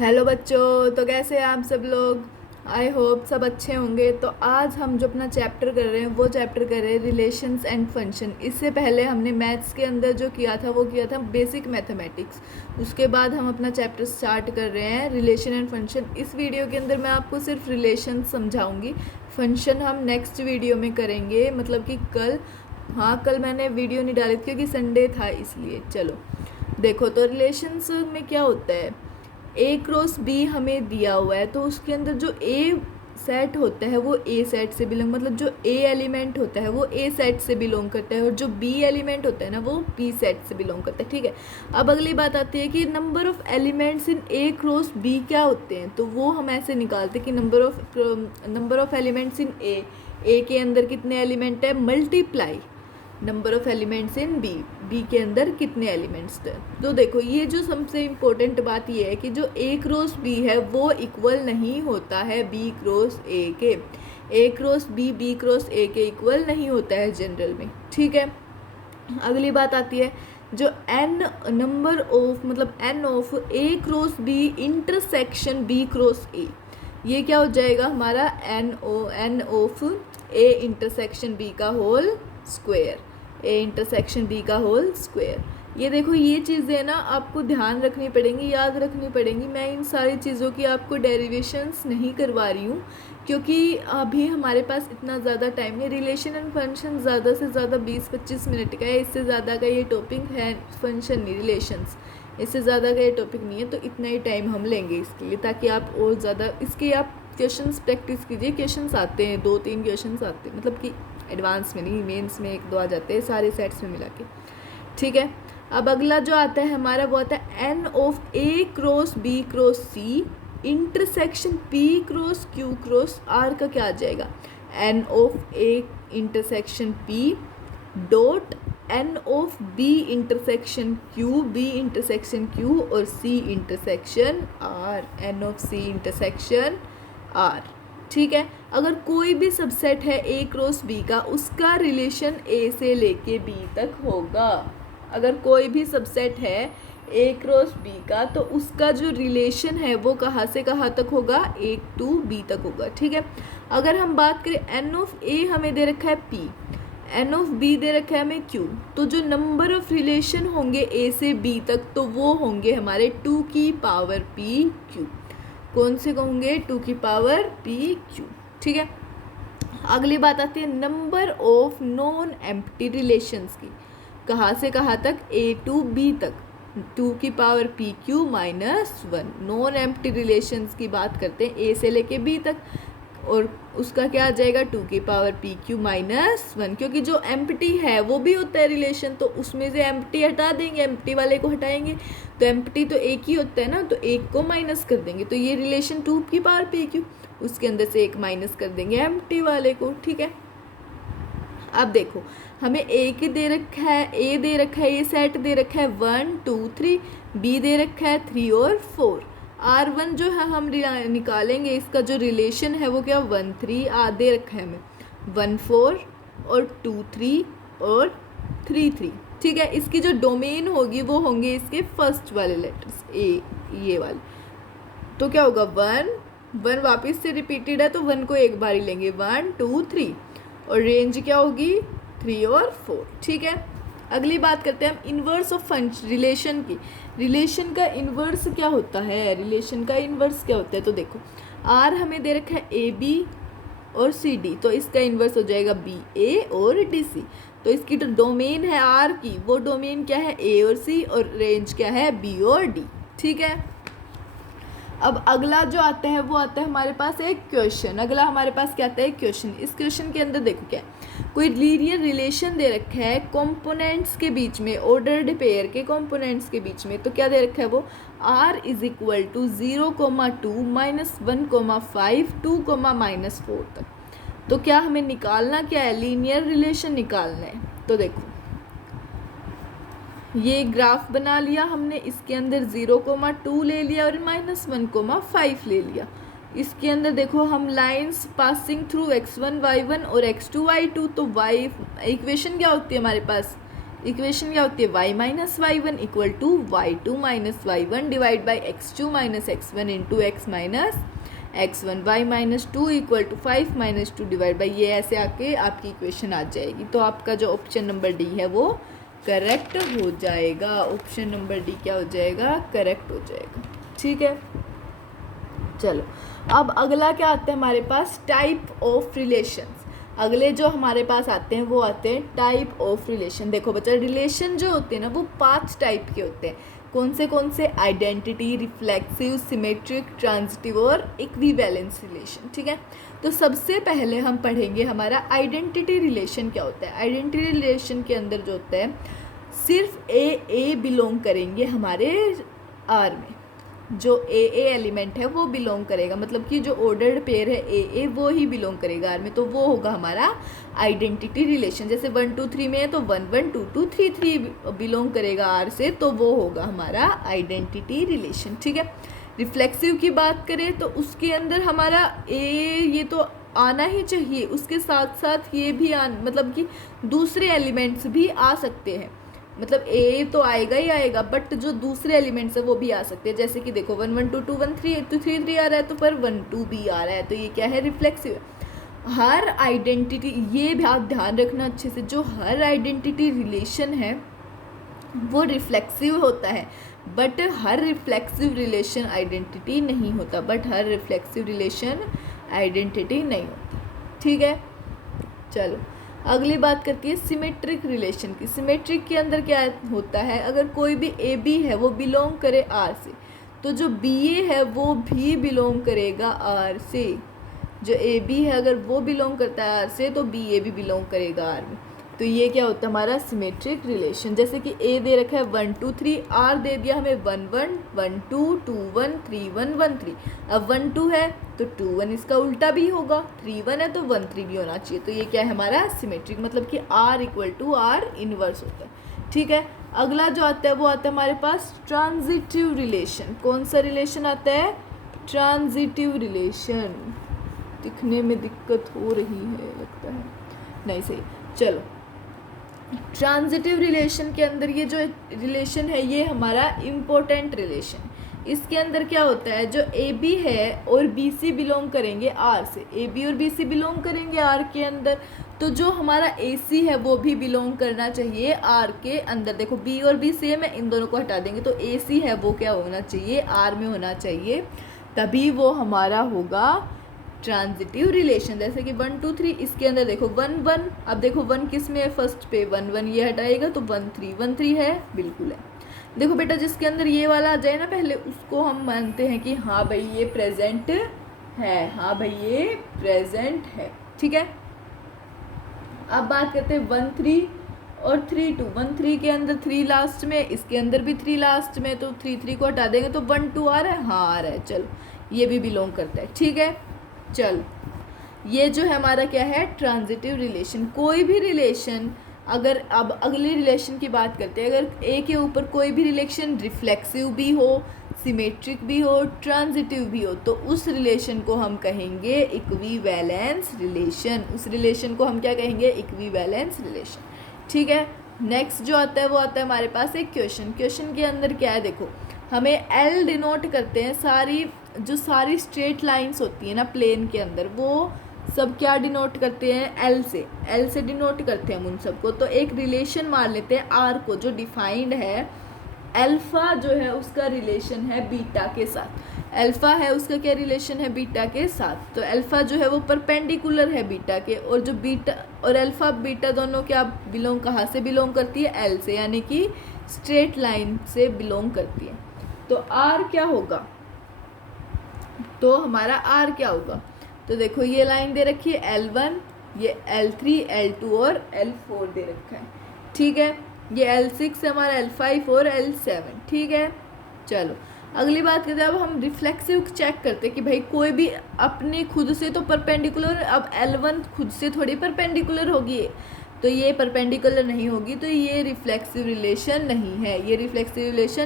Hello बच्चों, तो कैसे हैं आप सब लोग। आई होप सब अच्छे होंगे। तो आज हम जो अपना चैप्टर कर रहे हैं वो चैप्टर कर रहे हैं रिलेशंस एंड फंक्शन। इससे पहले हमने मैथ्स के अंदर जो किया था वो किया था बेसिक मैथमेटिक्स। उसके बाद हम अपना चैप्टर स्टार्ट कर रहे हैं रिलेशन एंड फंक्शन। इस वीडियो के अंदर मैं आपको सिर्फ रिलेशन समझाऊंगी, फंक्शन हम नेक्स्ट वीडियो में करेंगे, मतलब कि कल। हाँ, कल मैंने वीडियो नहीं डाली थी क्योंकि संडे था, इसलिए। चलो देखो, तो रिलेशंस में क्या होता है, ए क्रॉस बी हमें दिया हुआ है तो उसके अंदर जो ए सेट होता है वो ए सेट से बिलोंग, मतलब जो ए एलिमेंट होता है वो ए सेट से बिलोंग करता है, और जो बी एलिमेंट होता है ना वो बी सेट से बिलोंग करता है। ठीक है, अब अगली बात आती है कि number of elements in A cross B क्या होते हैं। तो वो हम ऐसे निकालते हैं कि number of elements in A के अंदर कितने एलिमेंट है, multiply number of elements in B, B के अंदर कितने एलिमेंट्स थे। तो देखो, ये जो सबसे इम्पोर्टेंट बात ये है कि जो ए क्रॉस बी है वो इक्वल नहीं होता है बी क्रॉस ए के। ए क्रॉस बी क्रॉस ए के इक्वल नहीं होता है जनरल में। ठीक है, अगली बात आती है जो एन नंबर ऑफ, मतलब N of A cross B intersection B cross A, ये क्या हो जाएगा हमारा N of A intersection B का whole square, A intersection B का होल स्क्वायर। ये देखो, ये चीज़ें ना आपको ध्यान रखनी पड़ेंगी, याद रखनी पड़ेंगी। मैं इन सारी चीज़ों की आपको डेरिवेशंस नहीं करवा रही हूँ क्योंकि अभी हमारे पास इतना ज़्यादा टाइम नहीं। रिलेशन एंड फंक्शन ज़्यादा से ज़्यादा 20-25 मिनट का है, इससे ज़्यादा का ये टॉपिक है। फंक्शन नहीं, रिलेशंस, इससे ज़्यादा का ये टॉपिक नहीं है। तो इतना ही टाइम हम लेंगे इसके लिए, ताकि आप और ज़्यादा इसके आप क्वेश्चंस प्रैक्टिस कीजिए। क्वेश्चंस आते हैं, 2-3 क्वेश्चंस आते हैं, मतलब कि एडवांस में नहीं, मेंस में 1-2 आ जाते हैं सारे सेट्स में मिला के। ठीक है, अब अगला जो आता है हमारा वो आता है N of A cross B cross C intersection P cross Q cross R का क्या आ जाएगा, N of A intersection P dot N of B intersection Q, B intersection Q और C intersection R, N of C intersection R. ठीक है, अगर कोई भी सबसेट है ए क्रॉस बी का, उसका रिलेशन ए से लेके बी तक होगा। अगर कोई भी सबसेट है ए क्रॉस बी का तो उसका जो रिलेशन है वो कहाँ से कहाँ तक होगा, ए टू बी तक होगा। ठीक है, अगर हम बात करें एन ऑफ ए हमें दे रखा है पी, एन ऑफ बी दे रखा है हमें क्यू, तो जो नंबर ऑफ रिलेशन होंगे ए से बी तक तो वो होंगे हमारे 2 की पावर पी क्यू। कौन से होंगे, 2 की पावर पी क्यू। ठीक है, अगली बात आती है number of non empty relations की, कहाँ से कहाँ तक, ए टू बी तक, 2 की power P Q minus 1। Non empty relations की बात करते हैं ए से लेके बी तक, और उसका क्या आ जाएगा, 2 की पावर पी क्यू माइनस 1। क्योंकि जो एम्प्टी है वो भी होता है रिलेशन, तो उसमें से एम्प्टी हटा देंगे, एम्प्टी वाले को हटाएंगे, तो एम्प्टी तो एक ही होता है ना, तो एक को माइनस कर देंगे, तो ये रिलेशन 2 की पावर पी क्यू, उसके अंदर से एक माइनस कर देंगे एम्प्टी वाले को। ठीक है, अब देखो, हमें ए के दे रखा है, ए दे रखा है, ये सेट दे रखा है 1 2 3, बी दे रखा है 3 और 4। R1 जो है हम निकालेंगे, इसका जो रिलेशन है वो क्या 1 3 दे रखा है हमें, 1 4 और 2 3 और 3 3। ठीक है, इसकी जो डोमेन होगी वो होंगे इसके फर्स्ट वाले लेटर्स ए, ये वाले। तो क्या होगा, 1 वापस से रिपीटेड है तो 1 को एक बार ही लेंगे, 1 2 3, और रेंज क्या होगी 3 और 4। ठीक है, अगली बात करते हैं हम इन्वर्स ऑफ फंक्शन रिलेशन की। रिलेशन का इन्वर्स क्या होता है, रिलेशन का इन्वर्स क्या होता है। तो देखो, आर हमें दे रखा है ए बी और सी डी, तो इसका इन्वर्स हो जाएगा बी ए और डी सी। तो इसकी जो डोमेन है आर की, वो डोमेन क्या है, ए और सी, और रेंज क्या है, बी और डी। ठीक है, अब अगला जो आता है वो आता है हमारे पास एक क्वेश्चन। अगला हमारे पास क्या आता है, क्वेश्चन। इस क्वेश्चन के अंदर देखो क्या है, कोई लीनियर रिलेशन दे रखा है कंपोनेंट्स के बीच में, ऑर्डर्ड पेयर के कंपोनेंट्स के बीच में। तो क्या दे रखा है वो, r इज इक्वल टू 0, 2 -1, 5 2, -4 तक। तो क्या हमें निकालना क्या है, लीनियर रिलेशन निकालना है। तो देखो, ये ग्राफ बना लिया हमने, इसके अंदर 0, 2 ले लिया और -1, 5 ले लिया। इसके अंदर देखो, हम lines passing through x1 y1 और x2 y2, तो y इक्वेशन क्या होती है हमारे पास, इक्वेशन क्या होती है, y minus Y one equal to Y two minus Y one divide by X two minus X one into X minus X one, Y minus two equal to 5 minus two divide by, ये ऐसे आके आपकी equation आ जाएगी। तो आपका जो option number D है वो करेक्ट हो जाएगा। ऑप्शन नंबर डी क्या हो जाएगा, करेक्ट हो जाएगा। ठीक है, चलो अब अगला क्या आता है हमारे पास, टाइप ऑफ रिलेशंस। अगले जो हमारे पास आते हैं वो आते हैं टाइप ऑफ रिलेशन। देखो बच्चा, रिलेशन जो होते हैं ना वो 5 टाइप के होते हैं। कौन से, आइडेंटिटी, रिफ्लेक्सिव, सिमेट्रिक, ट्रांजिटिव और इक्विवेलेंस रिलेशन। ठीक है, तो सबसे पहले हम पढ़ेंगे हमारा आइडेंटिटी रिलेशन क्या होता है। आइडेंटिटी रिलेशन के अंदर जो होता है, सिर्फ ए बिलोंग करेंगे हमारे आर में, जो ए एलिमेंट है वो बिलोंग करेगा, मतलब कि जो ऑर्डर्ड पेयर है ए वो ही बिलोंग करेगा आर में, तो वो होगा हमारा आइडेंटिटी रिलेशन। जैसे 1 2 3 में है तो 1 1 2 2 3 3 बिलोंग करेगा आर से, तो वो होगा हमारा आइडेंटिटी रिलेशन। ठीक है, रिफ्लेक्सिव की बात करें तो उसके अंदर हमारा ये तो आना ही चाहिए, उसके साथ साथ ये भी मतलब कि दूसरे एलिमेंट्स भी आ सकते हैं, मतलब ए तो आएगा ही आएगा, बट जो दूसरे एलिमेंट्स है वो भी आ सकते हैं। जैसे कि देखो 1 1 2 2 1 3 तो 3 3 आ रहा है, तो पर 1 2 भी आ रहा है, तो ये क्या है, रिफ्लेक्सिव है। हर आइडेंटिटी, ये भी आप ध्यान रखना अच्छे से, जो हर आइडेंटिटी रिलेशन है वो रिफ्लेक्सिव होता है, but her reflexive relation identity नहीं होता, नहीं होता। ठीक है, चलो अगली बात करती है सिमेट्रिक रिलेशन की। सिमेट्रिक के अंदर क्या होता है, अगर कोई भी ए बी है वो बिलोंग करे आर से, तो जो बी ए है वो भी बिलोंग करेगा आर से। जो ए बी है अगर वो बिलोंग करता है आर से, तो बी ए भी बिलोंग करेगा आर में। तो ये क्या होता है हमारा सिमेट्रिक रिलेशन। जैसे कि ए दे रखा है 1 2 3, आर दे दिया हमें 1 1 1 2 2 1 3 1 1 3। अब 1 2 है तो 2 1 इसका उल्टा भी होगा, 3 1 है तो 1 3 भी होना चाहिए। तो ये क्या है हमारा सिमेट्रिक, मतलब कि R equal to R inverse होता है। ठीक है, अगला जो आता है वो आता है हमारे पास ट्रांजिटिव रिलेशन। कौन सा रिलेशन आता है, ट्रांजिटिव रिलेशन। दिखने में दिक्कत हो रही है लगता है, नहीं सही, चलो। ट्रांजिटिव रिलेशन के अंदर ये जो रिलेशन है ये हमारा इम्पोर्टेंट रिलेशन। इसके अंदर क्या होता है, जो ए बी है और बी सी बिलोंग करेंगे आर से, ए बी और बी सी बिलोंग करेंगे आर के अंदर, तो जो हमारा ए सी है वो भी बिलोंग करना चाहिए आर के अंदर। देखो बी और बी सेम है, इन दोनों को हटा देंगे तो ए सी है वो क्या होना चाहिए, आर में होना चाहिए, तभी वो हमारा होगा ट्रांजिटिव रिलेशन। जैसे कि 1 2 3, इसके अंदर देखो 1 1, अब देखो 1 किस में है, फर्स्ट पे 1 1 ये हटाएगा तो 1 3 है, बिल्कुल है। देखो बेटा, जिसके अंदर ये वाला आ जाए ना पहले, उसको हम मानते हैं कि हाँ भाई ये प्रेजेंट है, ठीक है। अब बात करते हैं 1 3 और 3 2। 1 3 के अंदर 3 लास्ट में, इसके अंदर भी 3 लास्ट में, तो 3 3 को हटा देंगे तो 1 2 आ रहा है, हाँ आ रहा है, चलो ये भी बिलोंग करता है। ठीक है, चल ये जो है हमारा क्या है, ट्रांजिटिव रिलेशन। कोई भी रिलेशन, अगर अब अगले रिलेशन की बात करते हैं, अगर ए के ऊपर कोई भी रिलेशन रिफ्लेक्सिव भी हो, सिमेट्रिक भी हो, ट्रांजिटिव भी हो, तो उस रिलेशन को हम कहेंगे इक्विवेलेंस रिलेशन। उस रिलेशन को हम क्या कहेंगे, इक्विवेलेंस रिलेशन। ठीक है, नेक्स्ट जो आता है वो आता है हमारे पास एक क्वेश्चन। क्वेश्चन के अंदर क्या है, देखो हमें एल डिनोट करते हैं, सारी स्ट्रेट लाइंस होती है ना प्लेन के अंदर, वो सब क्या डिनोट करते हैं, एल से डिनोट करते हैं हम उन सबको। तो एक रिलेशन मान लेते हैं आर को, जो डिफाइंड है, अल्फा जो है उसका रिलेशन है बीटा के साथ। अल्फा है उसका क्या रिलेशन है, बीटा के साथ। तो अल्फा जो है वो परपेंडिकुलर है बीटा के, और जो बीटा और अल्फा बीटा दोनों क्या बिलोंग, कहाँ से बिलोंग करती है, एल से, यानी कि स्ट्रेट लाइन से बिलोंग करती है। तो आर क्या होगा, तो हमारा आर क्या होगा, तो देखो ये लाइन दे रखी है L1, ये L3, L2 और L4 दे रखा है। ठीक है, ये L6 है हमारा, L5 और L7। ठीक है, चलो अगली बात करते हैं। अब हम रिफ्लेक्सिव चेक करते हैं कि भाई कोई भी अपने खुद से तो परपेंडिकुलर, अब L1 खुद से थोड़ी परपेंडिकुलर होगी, तो ये परपेंडिकुलर नहीं होगी, तो ये रिफ्लेक्सिव रिलेशन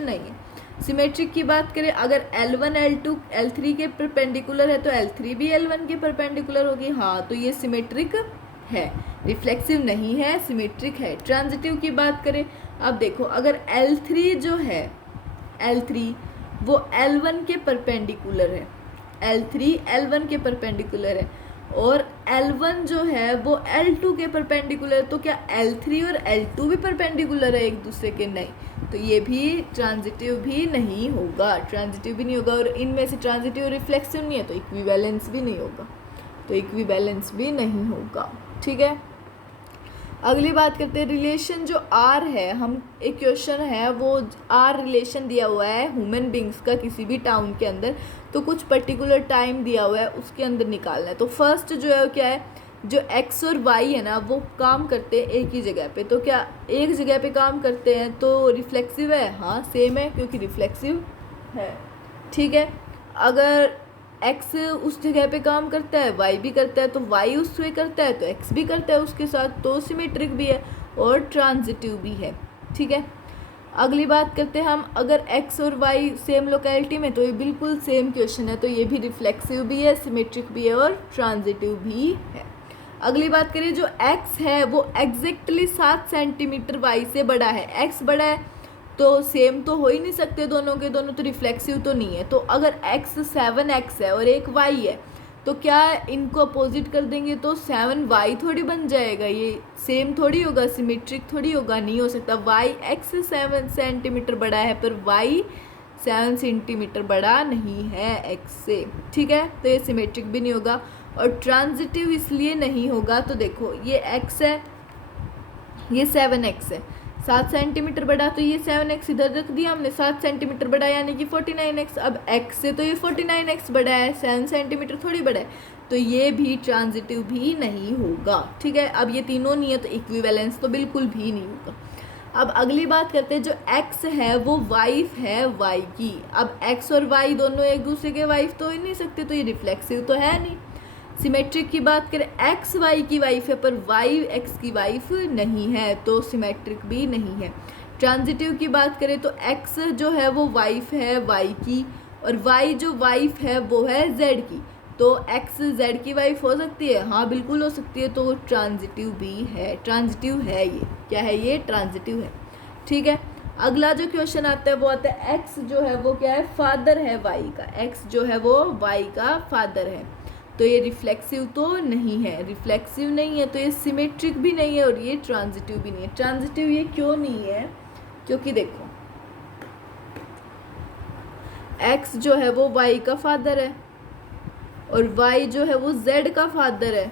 नहीं है। सिमेट्रिक की बात करें, अगर L1 L2 L3 के परपेंडिकुलर है तो L3 भी L1 के परपेंडिकुलर होगी, हाँ, तो ये सिमेट्रिक है, रिफ्लेक्सिव नहीं है, सिमेट्रिक है। ट्रांजिटिव की बात करें, अब देखो अगर L3 जो है, L3 वो L1 के परपेंडिकुलर है, L3 L1 के परपेंडिकुलर है और L1 जो है वो L2 के परपेंडिकुलर है, तो क्या L3 और L2 भी परपेंडिकुलर है एक दूसरे के? नहीं, तो ये भी ट्रांजिटिव भी नहीं होगा, ट्रांजिटिव भी नहीं होगा। और इनमें से ट्रांजिटिव रिफ्लेक्सिव नहीं है तो इक्विवेलेंस भी नहीं होगा, तो इक्विवेलेंस भी नहीं होगा। ठीक है, अगली बात करते हैं रिलेशन जो आर है। हम एक क्वेश्चन है वो आर रिलेशन दिया हुआ है ह्यूमन बींग्स का किसी भी टाउन के अंदर, तो कुछ पर्टिकुलर टाइम दिया हुआ है उसके अंदर निकालना है। तो फर्स्ट जो है क्या है, जो एक्स और वाई है ना वो काम करते हैं एक ही जगह पे, तो क्या एक जगह पे काम करते हैं तो रिफ्लेक्सिव है? हाँ सेम है क्योंकि रिफ्लेक्सिव है। ठीक है, अगर एक्स उस जगह पे काम करता है, वाई भी करता है, तो वाई उससे करता है तो एक्स भी करता है उसके साथ, तो सिमेट्रिक भी है और ट्रांजिटिव भी है। ठीक है, अगली बात करते हैं हम, अगर एक्स और वाई सेम लोकेलिटी में, तो ये बिल्कुल सेम क्वेश्चन है, तो ये भी रिफ्लेक्सिव भी है, सिमेट्रिक भी है और ट्रांजिटिव भी है। अगली बात करिए, जो एक्स है वो एग्जैक्टली 7 सेंटीमीटर वाई से बड़ा है। एक्स बड़ा है तो सेम तो हो ही नहीं सकते दोनों के दोनों, तो रिफ्लेक्सिव तो नहीं है। तो अगर x 7x है और एक y है तो क्या इनको अपोजिट कर देंगे तो 7y थोड़ी बन जाएगा, ये सेम थोड़ी होगा, सिमेट्रिक थोड़ी होगा, नहीं हो सकता। y x 7 सेंटीमीटर बड़ा है पर y 7 सेंटीमीटर बड़ा नहीं है x से। ठीक है, तो ये सिमेट्रिक भी नहीं होगा और ट्रांजिटिव इसलिए नहीं होगा, तो देखो ये x है, ये 7x है, 7 सेंटीमीटर बड़ा, तो ये 7x इधर रख दिया हमने, 7 सेंटीमीटर बड़ा यानी कि 49x। अब x से तो ये 49x बड़ा है, 7 सेंटीमीटर थोड़ी बड़ा है, तो ये भी ट्रांजिटिव भी नहीं होगा। ठीक है, अब ये तीनों नहीं है तो इक्विवेलेंस तो बिल्कुल भी नहीं होगा। अब अगली बात करते हैं, जो x है वो वाइफ है y की। अब x और y दोनों एक दूसरे के वाइफ तो हो ही नहीं सकते, तो ये रिफ्लेक्सिव तो है नहीं। सिमेट्रिक की बात करें, एक्स वाई की वाइफ है पर वाई एक्स की वाइफ नहीं है, तो सिमेट्रिक भी नहीं है। ट्रांजिटिव की बात करें तो एक्स जो है वो वाइफ है वाई की और वाई जो वाइफ है वो है जेड की, तो एक्स जेड की वाइफ हो सकती है? हाँ बिल्कुल हो सकती है, तो ट्रांजिटिव भी है, ट्रांजिटिव है। ये क्या है? ये ट्रांजिटिव है। ठीक है, अगला जो क्वेश्चन आता है वो आता है एक्स जो है वो क्या है, फादर है वाई का। एक्स जो है वो वाई का फादर है, तो ये रिफ्लेक्सिव तो नहीं है, रिफ्लेक्सिव नहीं है तो ये सिमेट्रिक भी नहीं है और ये ट्रांजिटिव भी नहीं है। ट्रांजिटिव ये क्यों नहीं है? क्योंकि देखो x जो है वो y का फादर है और y जो है वो z का फादर है।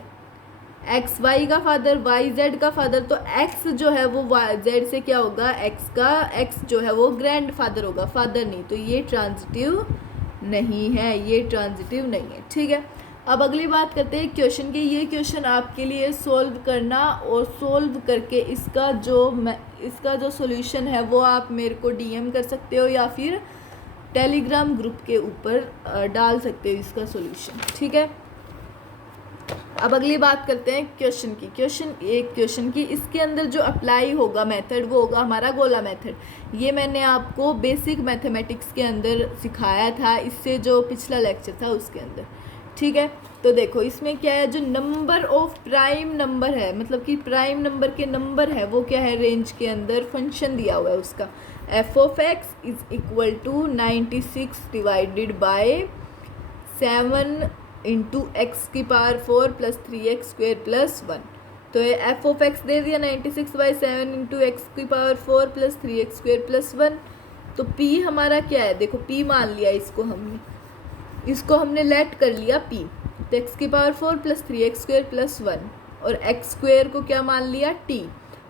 x y का फादर, y z का फादर, तो x जो है वो z से क्या होगा, x जो है वो ग्रैंड फादर होगा, फादर नहीं, तो ये ट्रांजिटिव नहीं है, ये ट्रांजिटिव नहीं है। ठीक है, अब अगली बात करते हैं क्वेश्चन की। ये क्वेश्चन आपके लिए सोल्व करना और सोल्व करके इसका जो सॉल्यूशन है वो आप मेरे को डीएम कर सकते हो या फिर टेलीग्राम ग्रुप के ऊपर डाल सकते हो इसका सॉल्यूशन। ठीक है, अब अगली बात करते हैं क्वेश्चन की। क्वेश्चन की इसके अंदर जो अप्लाई होगा मेथड वो होगा हमारा गोला मेथड। ये मैंने आपको बेसिक मैथमेटिक्स के अंदर सिखाया था, इससे जो पिछला लेक्चर था उसके अंदर। ठीक है, तो देखो इसमें क्या है, जो नंबर ऑफ प्राइम नंबर है, मतलब कि प्राइम नंबर के नंबर है वो क्या है, रेंज के अंदर फंक्शन दिया हुआ है उसका f of x is equal to 96 divided by 7 into X की power 4 plus 3x square plus 1। तो ये f ऑफ x दे दिया 96 बाई 7 इंटू एक्स की power 4 plus 3x square plus 1। तो p हमारा क्या है, देखो p मान लिया इसको हमने लेट कर लिया p, तो x की power 4 plus 3x square plus 1 और x स्क्वेयर को क्या मान लिया t,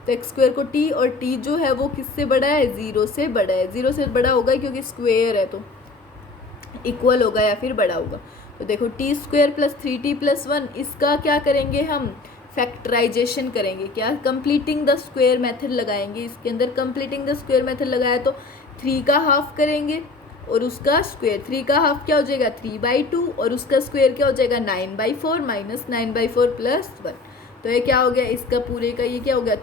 तो x स्क्वेयर को t और t जो है वो किससे बड़ा है, 0 से बड़ा है। 0 से बड़ा होगा क्योंकि स्क्वेयर है तो इक्वल होगा या फिर बड़ा होगा। तो देखो t square plus 3t plus 1, इसका क्या करेंगे हम, फैक्टराइजेशन करेंगे। क्या, कंप्लीटिंग द स्क्वेयर मेथड लगाएंगे इसके अंदर। कंप्लीटिंग द स्क्वेयर मेथड लगाया तो 3 का हाफ करेंगे और उसका स्क्वेयर, 3 का हाफ क्या हो जाएगा 3/2 और उसका स्क्वेयर क्या हो जाएगा 9/4 माइनस 9/4 प्लस 1। तो ये क्या हो गया, इसका पूरे का ये क्या हो गया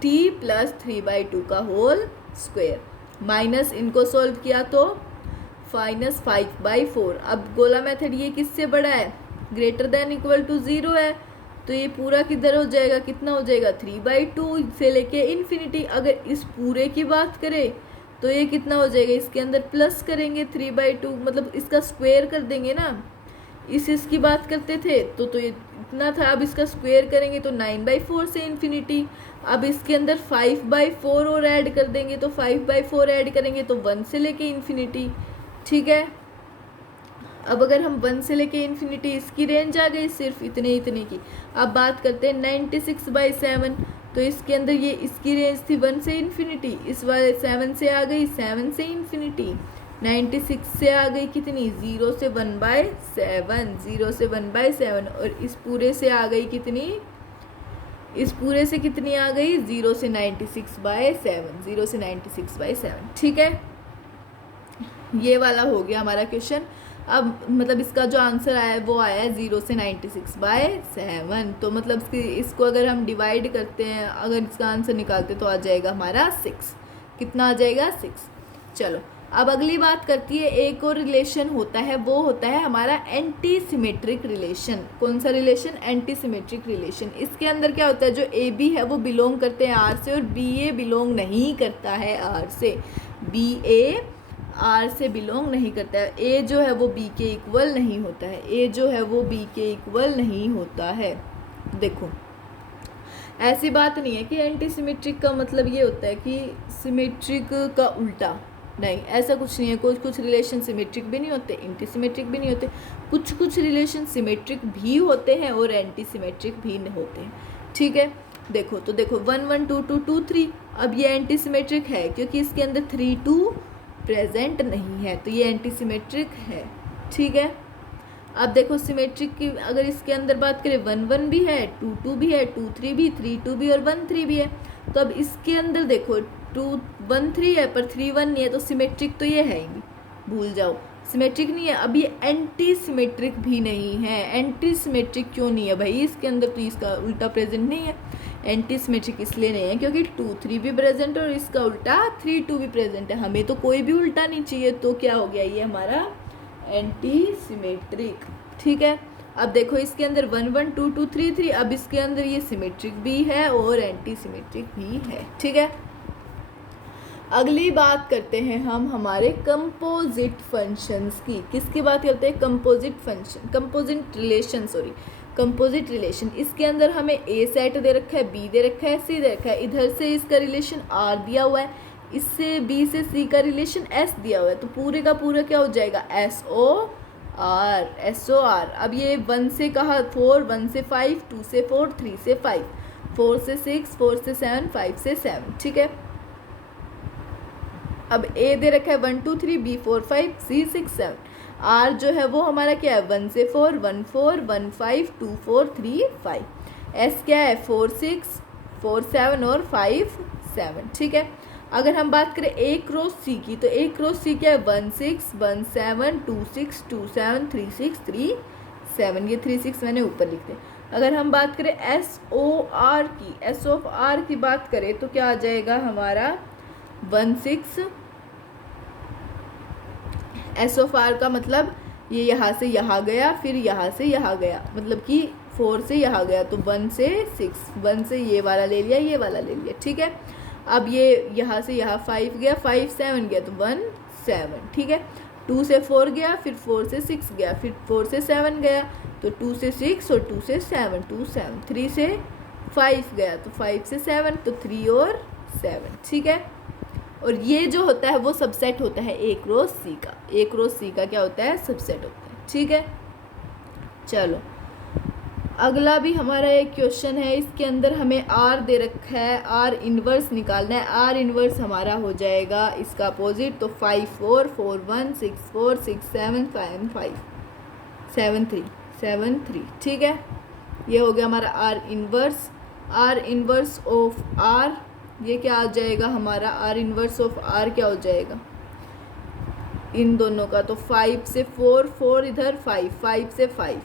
t प्लस 3/2 का होल स्क्वेयर, माइनस इनको सॉल्व किया तो माइनस 5/4। अब गोला मेथड ये किससे बड़ा है, ग्रेटर देन इक्वल टू 0 है, तो ये पूरा किधर हो जाएगा, कितना हो जाएगा 3/2 से लेके इन्फिनिटी। अगर इस पूरे की बात करें तो ये कितना हो जाएगा, इसके अंदर प्लस करेंगे 3/2, मतलब इसका स्क्वायर कर देंगे ना। इसकी बात करते थे तो ये इतना था, अब इसका स्क्वायर करेंगे तो 9/4 से इन्फिनिटी। अब इसके अंदर 5/4 और ऐड कर देंगे, तो 5/4 ऐड करेंगे तो 1 से लेके इन्फिनिटी। ठीक है, अब अगर हम 1 से लेके इन्फिनिटी, इसकी रेंज आ गई सिर्फ इतने इतने की। अब बात करते हैं 96/7, तो इसके अंदर ये इसकी रेंज थी 1 से इन्फिनिटी, इस वाले 7 से आ गई 7 से इन्फिनिटी। 96 से आ गई कितनी, 0 से 1/7, 0 से 1/7, और इस पूरे से आ गई कितनी, इस पूरे से कितनी आ गई, 0 से 96/7, 0 से 96/7। ठीक है, ये वाला हो गया हमारा क्वेश्चन। अब मतलब इसका जो आंसर आया है वो आया है 0 से 96/7। तो मतलब इसको अगर हम डिवाइड करते हैं, अगर इसका आंसर निकालते तो आ जाएगा हमारा 6। कितना आ जाएगा, 6। चलो अब अगली बात करती है, एक और रिलेशन होता है, वो होता है हमारा एंटी सिमेट्रिक रिलेशन। कौन सा रिलेशन, एंटी सिमेट्रिक रिलेशन। इसके अंदर क्या होता है, जो ए बी है वो बिलोंग करते हैं आर से, और बी ए बिलोंग नहीं करता है आर से। बी ए आर से बिलोंग नहीं करता है। ए जो है वो बी के इक्वल नहीं होता है, ए जो है वो बी के इक्वल नहीं होता है। देखो ऐसी बात नहीं है कि एंटी सिमेट्रिक का मतलब ये होता है कि सिमेट्रिक का उल्टा, नहीं, ऐसा कुछ नहीं है। कुछ रिलेशन सिमेट्रिक भी नहीं होते, एंटी सिमेट्रिक भी नहीं होते। कुछ रिलेशन सिमेट्रिक भी होते हैं और एंटी सिमेट्रिक भी होते हैं। ठीक है, देखो तो देखो 1 1 2 2 2 3, अब ये एंटी सिमेट्रिक है क्योंकि इसके अंदर 3 2 प्रेजेंट नहीं है, तो ये एंटी सिमेट्रिक है। ठीक है, अब देखो सिमेट्रिक की अगर इसके अंदर बात करें, 1 1 भी है, 2 2 भी है, 2 3 भी, 3 2 भी और 1 3 भी है। तो अब इसके अंदर देखो 2 1 3 है पर 3 1 नहीं है, तो सिमेट्रिक तो ये है ही नहीं, भूल जाओ, सिमेट्रिक नहीं है। अब ये एंटी सिमेट्रिक भी नहीं है। एंटी सिमेट्रिक क्यों नहीं है भाई, इसके अंदर तो इसका उल्टा प्रेजेंट नहीं है। एंटी सिमेट्रिक इसलिए नहीं है क्योंकि 2 3 भी प्रेजेंट है और इसका उल्टा 3 2 भी प्रेजेंट है। हमें तो कोई भी उल्टा नहीं चाहिए, तो क्या हो गया, ये हमारा एंटी सिमेट्रिक। ठीक है, अब देखो इसके अंदर 1 1 2 2 3 3, अब इसके अंदर ये सिमेट्रिक भी है और एंटी सिमेट्रिक भी है। ठीक है, अगली बात करते हैं हम हमारे कंपोजिट फंक्शंस की। किसकी बात करते हैं, composite function, composite relation, sorry composite relation. इसके अंदर हमें ए सेट दे रखा है, बी दे रखा है, सी दे रखा है। इधर से इसका रिलेशन आर दिया हुआ है, इससे बी से सी का रिलेशन एस दिया हुआ है, तो पूरे का पूरा क्या हो जाएगा, एस ओ आर। अब ये 1 से कहा 4, 1 से 5, 2 से 4, 3 से 5, 4 से 6, 4 से 7, 5 से 7। ठीक है, अब ए दे रखा है 1 2 3, बी 4 5, सी 6 7। आर जो है वो हमारा क्या है, 1 से 4, 1 4, 1 5, 2 4, 3 5। एस क्या है, 4 6, 4 7 और 5 7। ठीक है, अगर हम बात करें ए क्रॉस सी की, तो ए क्रॉस सी क्या है, 1 6, 1 7, 2 6, 2 7, 3 6, 3 7। ये 3 6 मैंने ऊपर लिख दिया। अगर हम बात करें एस ओ आर की, एस ऑफ आर की बात करें तो क्या आ जाएगा हमारा 1 6। एस ऑफ आर का मतलब ये यहाँ से यहाँ गया, फिर यहाँ से यहाँ गया, मतलब कि 4 से यहाँ गया, तो 1 से 6, 1 से ये वाला ले लिया, ये वाला ले लिया। ठीक है, अब ये यहाँ से यहाँ 5 गया, 5 7 गया, तो 1 7। ठीक है, 2 से 4 गया, फिर 4 से 6 गया, फिर 4 से 7 गया, तो 2 से 6 और 2 से 7, 2 7। 3 से 5 गया, तो 5 से 7, तो 3 और 7। ठीक है, और ये जो होता है वो सबसेट होता है ए क्रॉस सी का। ए क्रॉस सी का क्या होता है, सबसेट होता है। ठीक है, चलो अगला भी हमारा एक क्वेश्चन है। इसके अंदर हमें आर दे रखा है, आर इन्वर्स निकालना है। आर इन्वर्स हमारा हो जाएगा इसका अपोजिट, तो 5 4 4 1 6 4 6 7 5 5 7 3 7 3। ठीक है, ये हो गया हमारा R inverse. R inverse of R, ये क्या आ जाएगा हमारा, आर इन्वर्स ऑफ आर क्या हो जाएगा इन दोनों का, तो 5 से 4 4 इधर 5, 5 से 5,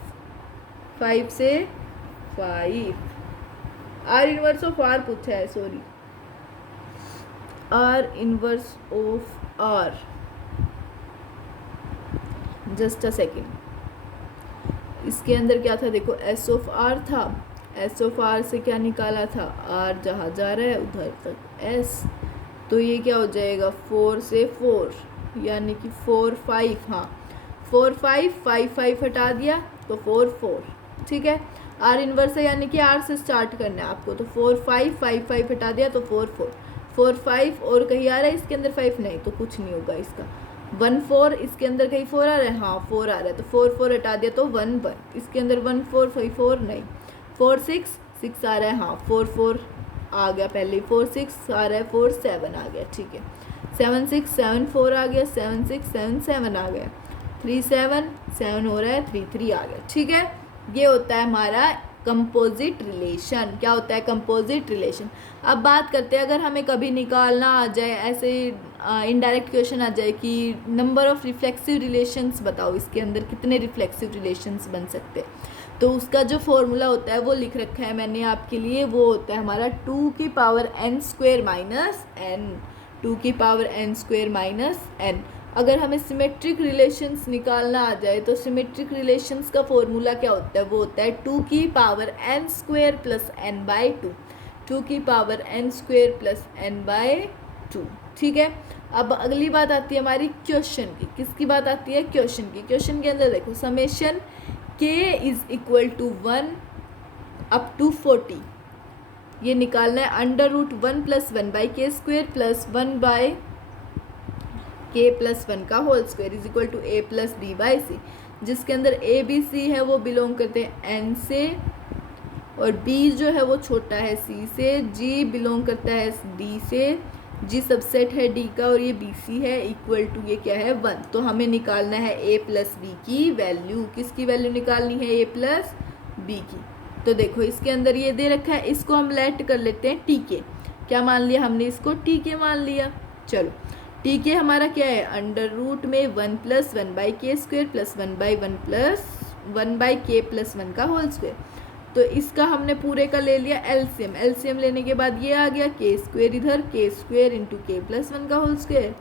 5 से 5। आर इन्वर्स ऑफ आर पूछा है, sorry, R inverse of R, just a second. इसके अंदर क्या था, देखो एस ऑफ आर था, एस ऑफ आर से क्या निकाला था, आर जहाँ जा रहा है उधर तक एस, तो ये क्या हो जाएगा 4 से 4 यानी कि 4 5, हाँ 4 5 5 5 हटा दिया तो 4 4, ठीक है। आर इन्वर्स है यानी कि आर से स्टार्ट करना है आपको, तो 4 5 5 5 हटा दिया तो 4 4 4 5, और कहीं आ रहा है इसके अंदर 5 नहीं तो कुछ नहीं होगा इसका। 1 4 इसके अंदर कहीं 4 आ रहा है, हाँ 4 आ रहा है तो 4 4 हटा दिया तो 1 1, इसके अंदर 1 4 5 4 नहीं। 4 6 6 आ रहा है, हाँ 4 4 आ गया पहले, 4 6 आ रहा है, 4 7 आ गया, ठीक है। 7 6 7 4 आ गया, 7 6 7 7 आ गया, 3 7 7 हो रहा है, 3 3 आ गया, ठीक है। ये होता है हमारा कंपोजिट रिलेशन। क्या होता है कंपोजिट रिलेशन। अब बात करते हैं, अगर हमें कभी निकालना आ जाए ऐसे इनडायरेक्ट क्वेश्चन आ जाए कि नंबर ऑफ रिफ्लेक्सिव रिलेशंस बताओ, इसके अंदर कितने रिफ्लेक्सिव रिलेशंस बन सकते हैं, तो उसका जो फॉर्मूला होता है वो लिख रखा है मैंने आपके लिए, वो होता है हमारा 2 की power n square minus n, 2 की power n square minus n। अगर हमें सिमेट्रिक रिलेशंस निकालना आ जाए तो सिमेट्रिक रिलेशंस का फॉर्मूला क्या होता है, वो होता है 2 की power n square plus n by 2, 2 की power n square plus n by 2, ठीक है। अब अगली बात आती है हमारी क्वेश्चन की। किसकी बात आती है, क्वेश्चन की। क्वेश्चन के अंदर देखो summation k is equal to 1 up to 40, ये निकालना है under root 1 plus 1 by K square plus 1 by K plus 1 का whole square is equal to A plus B by C, जिसके अंदर ए बी सी है वो बिलोंग करते हैं एन से, और बी जो है वो छोटा है सी से, जी बिलोंग करता है डी से, जी सबसेट है डी का, और ये बी सी है, इक्वल टू ये क्या है 1। तो हमें निकालना है ए प्लस बी की वैल्यू। किसकी वैल्यू निकालनी है, ए प्लस बी की। तो देखो इसके अंदर ये दे रखा है, इसको हम लेट कर लेते हैं टी के। क्या मान लिया हमने, इसको टी के मान लिया। चलो टी के हमारा क्या है, अंडर रूट में 1 plus 1 by K square plus 1 by 1 plus 1 by K plus 1 का होल स्क्वेयर। तो इसका हमने पूरे का ले लिया एलसीएम। एलसीएम लेने के बाद ये आ गया के स्क्वेयर, इधर के स्क्वेयर इंटू के प्लस 1 का होल स्क्वेयर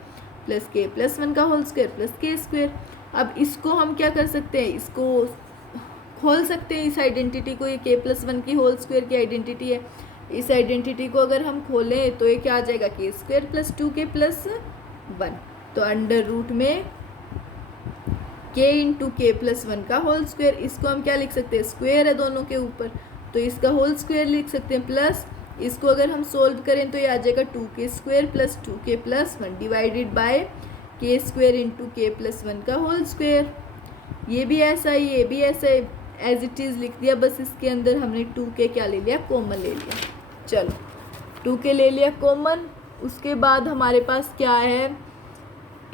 प्लस के प्लस 1 का होल स्क्वेयर प्लस के स्क्वेयर। अब इसको हम क्या कर सकते हैं, इसको खोल सकते हैं इस आइडेंटिटी को। ये के प्लस 1 की होल स्क्वेयर की आइडेंटिटी है, इस आइडेंटिटी को अगर हम खोलें तो ये क्या आ जाएगा, के स्क्वेयर प्लस 2 के प्लस 1। तो अंडर रूट में के इंटू के प्लस 1 का होल स्क्वेयर, इसको हम क्या लिख सकते हैं, स्क्वेयर है दोनों के ऊपर तो इसका होल स्क्वेयर लिख सकते हैं, प्लस इसको अगर हम सोल्व करें तो ये आ जाएगा 2 के स्क्वेयर प्लस 2 के प्लस 1 डिवाइडेड बाय के स्क्वेयर इंटू के प्लस 1 का होल स्क्वेयर। ये भी ऐसा ही, ये भी ऐसा एज इट इज़ लिख दिया, बस इसके अंदर हमने 2 के क्या ले लिया, कॉमन ले लिया। चलो 2 के ले लिया कॉमन, उसके बाद हमारे पास क्या है,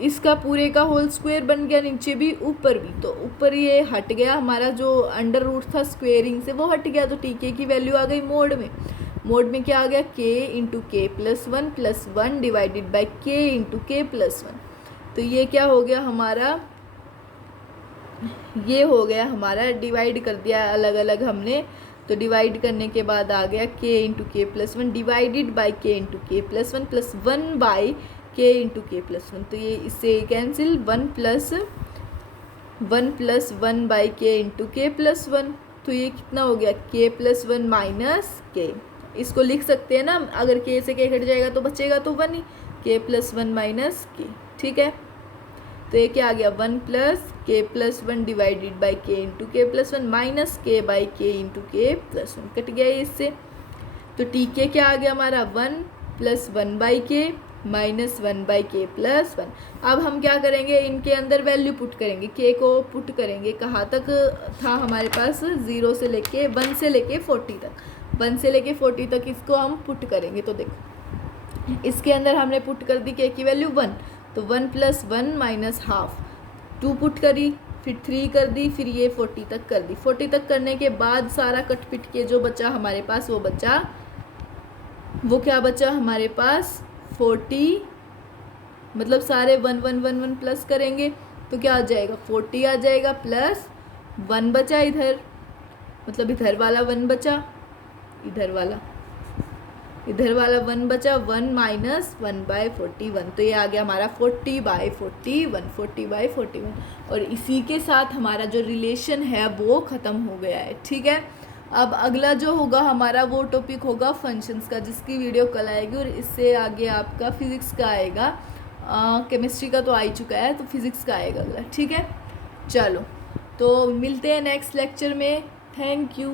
इसका पूरे का होल स्क्वायर बन गया, नीचे भी ऊपर भी। तो ऊपर ये हट गया हमारा, जो अंडर रूट था स्क्वेयरिंग से वो हट गया, तो टी के की वैल्यू आ गई मोड में। मोड में क्या आ गया, के इंटू के प्लस 1 डिवाइडेड बाई के इंटू के प्लस 1। तो ये क्या हो गया हमारा, ये हो गया हमारा, डिवाइड कर दिया अलग अलग हमने। तो डिवाइड करने के बाद आ गया के इंटू के प्लस 1 डिवाइडेड बाई के इंटू के प्लस 1 प्लस 1 बाई के इंटू के प्लस 1। तो ये इससे कैंसिल, 1 प्लस 1 बाई के इंटू के प्लस 1। तो ये कितना हो गया, के प्लस 1 माइनस के। इसको लिख सकते हैं ना, अगर के से के कट जाएगा तो बचेगा तो 1 ही, के प्लस 1 माइनस के, ठीक है। तो ये क्या आ गया, 1 प्लस के प्लस 1 डिवाइडेड बाई के इंटू के प्लस 1 माइनस के बाई के इंटू के प्लस 1, कट गया इससे। तो टी के क्या आ गया हमारा, 1 प्लस 1 बाई के माइनस 1 बाई के प्लस 1। अब हम क्या करेंगे, इनके अंदर वैल्यू पुट करेंगे, के को पुट करेंगे, कहाँ तक था हमारे पास, 0 से लेके 1 से लेके 40 तक, 1 से लेके 40 तक इसको हम पुट करेंगे। तो देखो इसके अंदर हमने पुट कर दी के की वैल्यू 1, तो 1 प्लस 1 माइनस हाफ, 2 पुट करी, फिर 3 कर दी, फिर ये 40 तक कर दी। 40 तक करने के बाद सारा कट पिट के जो बचा हमारे पास, वो क्या बचा हमारे पास, 40, मतलब सारे 1 1 1 1 प्लस करेंगे तो क्या आ जाएगा, 40 आ जाएगा, प्लस 1 बचा इधर, मतलब इधर वाला 1 बचा, इधर वाला 1 बचा, 1 माइनस 1 बाई 41। तो ये आ गया हमारा 40 बाई 41, 40 बाई 41। और इसी के साथ हमारा जो रिलेशन है वो ख़त्म हो गया है, ठीक है। अब अगला जो होगा हमारा वो टॉपिक होगा फंक्शंस का, जिसकी वीडियो कल आएगी, और इससे आगे आपका फिज़िक्स का आएगा। केमिस्ट्री का तो आ ही चुका है, तो फिज़िक्स का आएगा अगला, ठीक है। चलो, तो मिलते हैं नेक्स्ट लेक्चर में। Thank you.